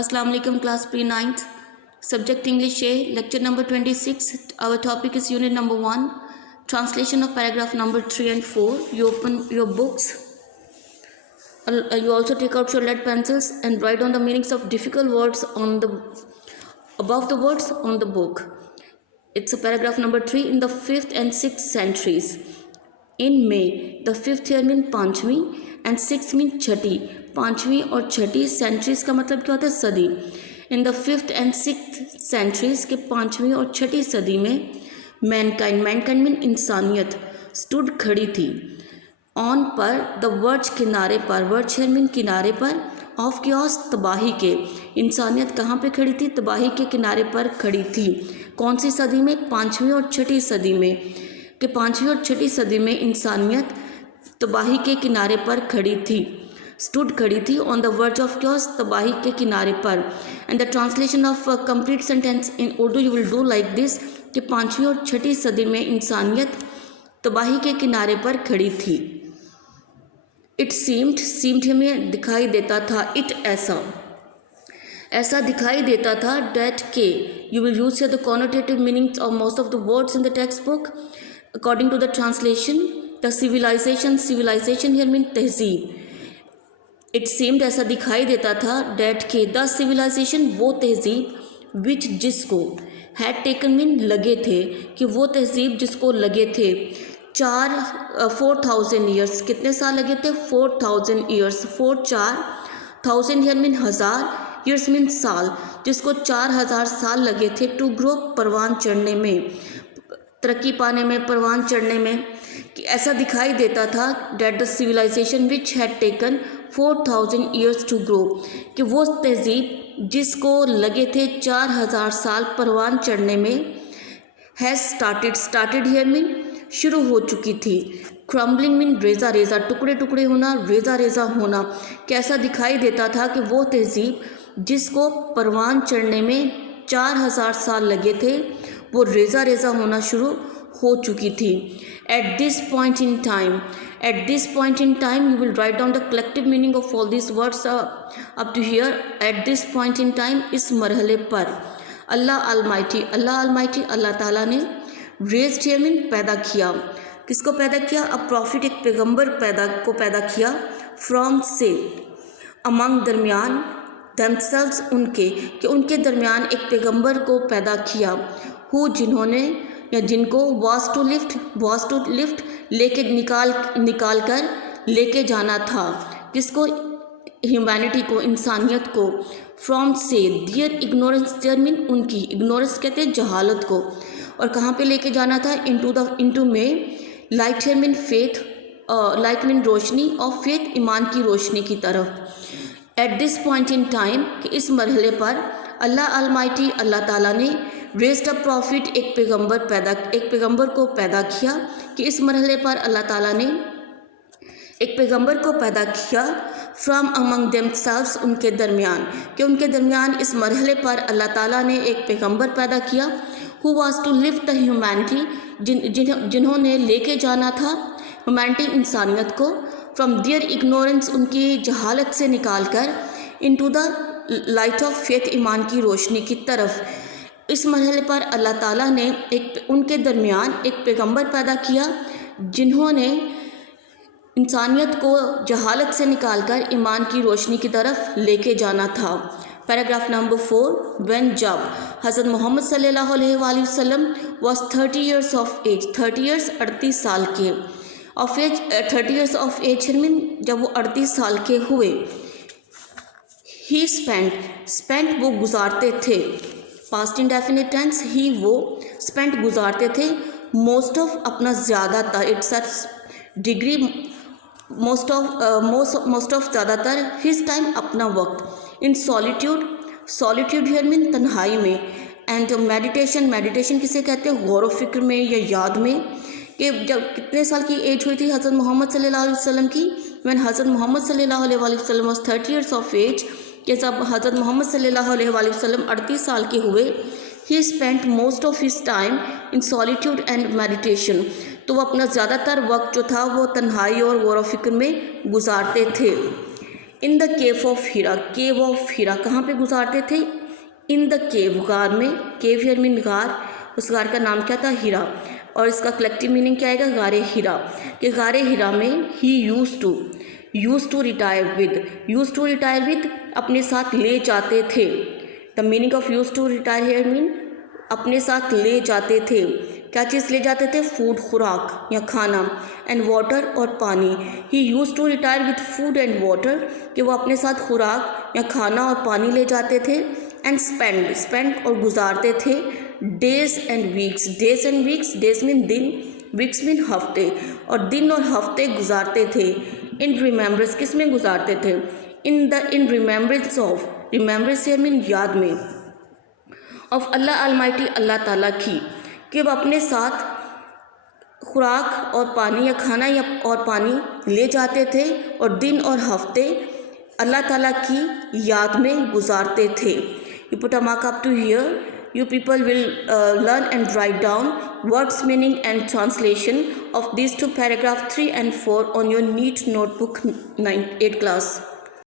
Assalamu alaikum class pre-9th. Subject English A, lecture number 26. Our topic is unit number 1. Translation of paragraph number 3 and 4. You open your books. You also take out your lead pencils and write down the meanings of difficult words on the above the words on the book. It's a paragraph number 3 in the 5th and 6th centuries. In May, the 5th year means पांचवी and 6th means छठी. पांचवी और छठी centuries का मतलब क्या होता है? सदी. In the 5th and 6th centuries के पांचवी और छठी सदी में मैनकाइंड मीन इंसानियत स्टूड खड़ी थी. ऑन पर द वर्ज किनारे पर, वर्ज शेयर मीन किनारे पर, ऑफ क्योस तबाही के. इंसानियत कहाँ पे खड़ी थी? तबाही के किनारे पर खड़ी थी. कौन सी सदी में? पाँचवीं और छठी सदी में. कि पाँचवीं और छठी सदी में इंसानियत तबाही के किनारे पर खड़ी थी, स्टूड खड़ी थी. On the verge of chaos, तबाही के किनारे पर. And the translation of complete sentence in Urdu you will do like this कि पाँचवीं और छठी सदी में इंसानियत तबाही के किनारे पर खड़ी थी. इट सीम्ड हमें दिखाई देता था. इट ऐसा दिखाई देता था. डेट के you will use the connotative meanings of most of the words in the text book according to the translation. The civilization here means तहजीब. It seemed ऐसा दिखाई देता था. that के the civilization वो तहजीब which जिसको had taken mean लगे थे, कि वो तहजीब जिसको लगे थे 4,000 years. कितने साल लगे थे? 4,000 years. 4,000 here mean हज़ार, years mean साल, जिसको 4,000 साल लगे थे to grow परवान चढ़ने में, तरक्की पाने में, परवान चढ़ने में. कि ऐसा दिखाई देता था. That the civilization which had taken 4,000 years to grow, कि वो तहजीब जिसको लगे थे 4,000 साल परवान चढ़ने में, हैज़ स्टार्टेड हियर मीन शुरू हो चुकी थी. क्रम्बलिंग मीन रेजा टुकड़े टुकड़े होना, रेजा होना. कैसा दिखाई देता था कि वो तहजीब जिसको परवान चढ़ने में 4,000 साल लगे थे, वो रेजा होना शुरू हो चुकी थी. At this point in time you will write down the collective meaning of all this words up to here. At this point in time, इस मरहले पर. अल्लाह अलमाइटी, अल्लाह ताला ने. रेज्ड हियर मीन पैदा किया. किसको पैदा किया? अ प्रॉफिट, एक पैगंबर पैदा किया. फ्रॉम से, अमंग दरमियान, themselves उनके, कि उनके दरमियान एक पैगंबर को पैदा किया. हु जिन्होंने या जिनको, was to lift लेके निकाल कर लेके जाना था. किसको? ह्यूमैनिटी को, इंसानियत को. फ्रॉम से, देयर इग्नोरेंस, देयर मीन उनकी, इग्नोरेंस कहते हैं जहालत को. और कहाँ पे लेके जाना था? इनटू में. Light here mean faith, light mean रोशनी, और फेथ ईमान की रोशनी की तरफ. At this point in time, कि इस मरहले पर. अल्लाह अलमाइटी, अल्लाह ताला ने. रेस्ड अ प्रॉफिट, एक पैगंबर को पैदा किया. कि इस मरहले पर अल्लाह ताला ने एक पैगंबर को पैदा किया. फ्रॉम अमंग देमसेल्व्स, उनके दरमियान, कि उनके दरमियान इस मरहले पर अल्लाह ताला ने एक पैगंबर पैदा किया. Who was to lift the humanity, जिन्होंने लेके जाना था ह्यूमैनिटी, इंसानियत को. फ्रॉम देयर इग्नोरेंस, उनकी जहालत से निकाल कर. Into the light of faith, ईमान की रोशनी की तरफ. इस मरहले पर अल्लाह ताला ने उनके दरमियान एक पैगंबर पैदा किया, जिन्होंने इंसानियत को जहालत से निकालकर ईमान की रोशनी की तरफ लेके जाना था. Paragraph number 4. व्हेन, जब हज़रत मोहम्मद सल्लल्लाहु अलैहि वसल्लम was 30 years of age. 30 years 38 साल के. Of age, 30 years of age mean जब वो 38 साल के हुए. ही स्पेंट वो गुजारते थे. Past indefinite tense. ही वो, स्पेंट गुजारते थे. मोस्ट ऑफ, अपना ज़्यादातर. इट्स डिग्री, मोस्ट ऑफ ज़्यादातर. हिज टाइम, अपना वक्त. इन सॉलिट्यूड हियर मीन तन्हाई में. एंड मेडिटेशन किसे कहते हैं? गौर व फिक्र में या याद में. कि जब कितने साल की एज हुई थी हज़रत मोहम्मद सल्लल्लाहु अलैहि वसल्लम की? व्हेन हज़रत मोहम्मद सल्लल्लाहु अलैहि वसल्लम वाज 30 years ऑफ एज, कि जब हज़रत मोहम्मद सल्लल्लाहु अलैहि वसल्लम 38 साल के हुए. ही spent most of his time in solitude and meditation. तो वो अपना ज़्यादातर वक्त जो था वो तन्हाई और गौर व फिक्र में गुजारते थे. ان دا کیو آف ہیرا. کیو آف ہیرا کہاں پہ گزارتے تھے؟ ان دا کیو، غار میں. کیو ہیئر مین غار. اس غار کا نام کیا تھا؟ ہیرا. اور اس کا کلیکٹیو میننگ کیا آئے گا؟ غار ہیرا. کہ غار ہیرا میں he used to retire with اپنے ساتھ لے جاتے تھے. The meaning of used to retire here mean اپنے ساتھ لے جاتے تھے. کیا چیز لے جاتے تھے؟ فوڈ، خوراک یا کھانا. اینڈ واٹر اور پانی. He used to retire with food and water کہ وہ اپنے ساتھ خوراک یا کھانا اور پانی لے جاتے تھے. اینڈ اسپینڈ اور گزارتے تھے. Days and weeks. ڈیز مین دن، ویکس مین ہفتے. اور دن اور ہفتے گزارتے تھے. ان ریممبرنس کس میں گزارتے تھے؟ ان remembrance of. Remembrance here mean یاد میں. آف اللہ المائٹی، اللہ تعالیٰ کی. کہ وہ اپنے ساتھ خوراک اور پانی یا کھانا اور پانی لے جاتے تھے اور دن اور ہفتے اللہ تعالیٰ کی یاد میں گزارتے تھے. You put a mark up to here. You people will learn and write down words, meaning and translation of these two paragraph 3 and 4 on your NEET notebook 8th class.